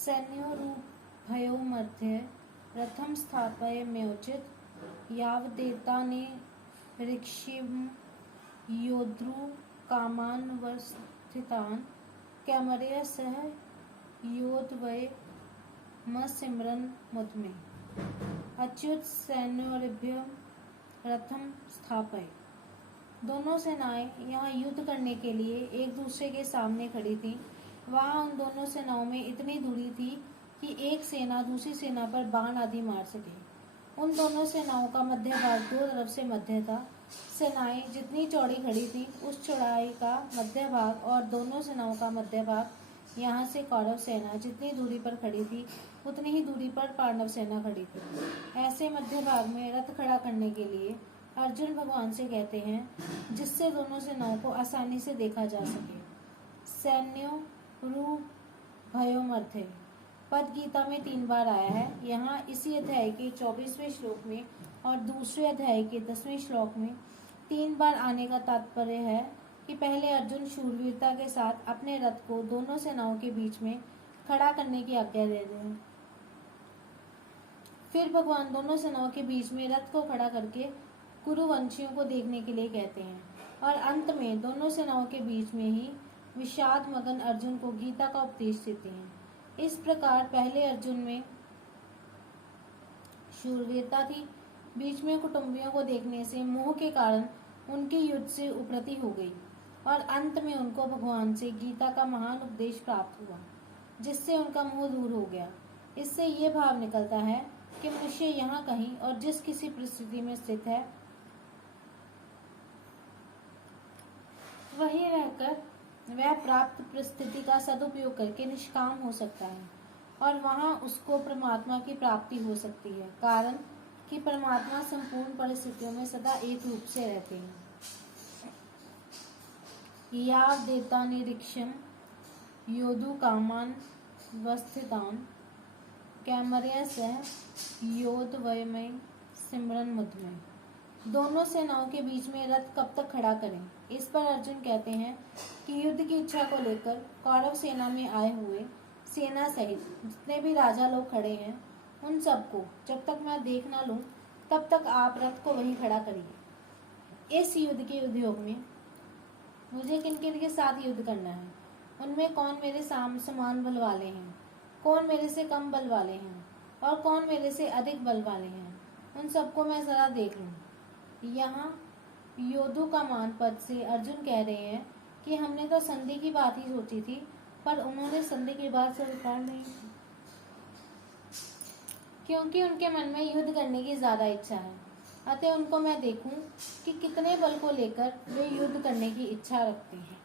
सैन्योरुभयो मध्ये रथं स्थापयम्योचित यावदेतानिरीक्ष्यं योद्धुकामानवस्थितान् कैमरया सह योद्धवैमसिम्रन् मुद्मे। अच्युत सैन्योरुभयो रथं स्थापय। दोनों सेनाएं यहाँ युद्ध करने के लिए एक दूसरे के सामने खड़ी थी। वहाँ उन दोनों सेनाओं में इतनी दूरी थी कि एक सेना दूसरी सेना पर बाण आदि मार सके। उन दोनों सेनाओं का मध्य भाग दो तरफ से मध्य था। सेनाएं जितनी चौड़ी खड़ी थी उस चौड़ाई का मध्य भाग और दोनों सेनाओं का मध्य भाग यहाँ से कौरव सेना जितनी दूरी पर खड़ी थी उतनी ही दूरी पर पांडव सेना खड़ी थी। ऐसे मध्य भाग में रथ खड़ा करने के लिए अर्जुन भगवान से कहते हैं जिससे दोनों सेनाओं को आसानी से देखा जा सके। सैन्योरुभयो मध्ये पद गीता में 3 बार आया है। यहाँ इसी अध्याय के 24वें श्लोक में और दूसरे अध्याय के 10वें श्लोक में 3 बार आने का तात्पर्य है कि पहले अर्जुन शूरवीरता के साथ अपने रथ को दोनों सेनाओं के बीच में खड़ा करने की आज्ञा दे दें। फिर भगवान दोनों सेनाओं के बीच में रथ को खड़ा करके कुरुवंशियों को देखने के लिए कहते हैं और अंत में दोनों सेनाओं के बीच में ही विषाद मगन अर्जुन को गीता का उपदेश देते हैं। इस प्रकार पहले अर्जुन में शूरवीरता थी, बीच में कुटुंबियों को देखने से मोह के कारण उनके युद्ध से उपरति हो गई और अंत में उनको भगवान से गीता का महान उपदेश प्राप्त हुआ जिससे उनका मोह दूर हो गया। इससे ये भाव निकलता है कि मनुष्य यहाँ कहीं और जिस किसी परिस्थिति में स्थित है वहीं रहकर वह प्राप्त परिस्थिति का सदुपयोग करके निष्काम हो सकता है और वहां उसको परमात्मा की प्राप्ति हो सकती है, कारण कि परमात्मा संपूर्ण परिस्थितियों में सदा एक रूप से रहते हैं। यावदेतानिरीक्ष्यं योद्धुकामानवस्थितान् कैमरया सह योद्धवैमसिम्रन् मुद्मे। दोनों सेनाओं के बीच में रथ कब तक खड़ा करें? इस पर अर्जुन कहते हैं कि युद्ध की इच्छा को लेकर कौरव सेना में आए हुए सेना सहित जितने भी राजा लोग खड़े हैं उन सबको जब तक मैं देख ना लूं तब तक आप रथ को वहीं खड़ा करिए। इस युद्ध के उद्योग में मुझे किन किन के साथ युद्ध करना है, उनमें कौन मेरे समान बल वाले हैं, कौन मेरे से कम बल वाले हैं और कौन मेरे से अधिक बल वाले हैं, उन सबको मैं जरा देख लूं। यहाँ योद्धुकामान पद से अर्जुन कह रहे हैं कि हमने तो संधि की बात ही सोची थी पर उन्होंने संधि की बात स्वीकार नहीं की क्योंकि उनके मन में युद्ध करने की ज्यादा इच्छा है। अतः उनको मैं देखूं कि कितने बल को लेकर वे युद्ध करने की इच्छा रखते हैं।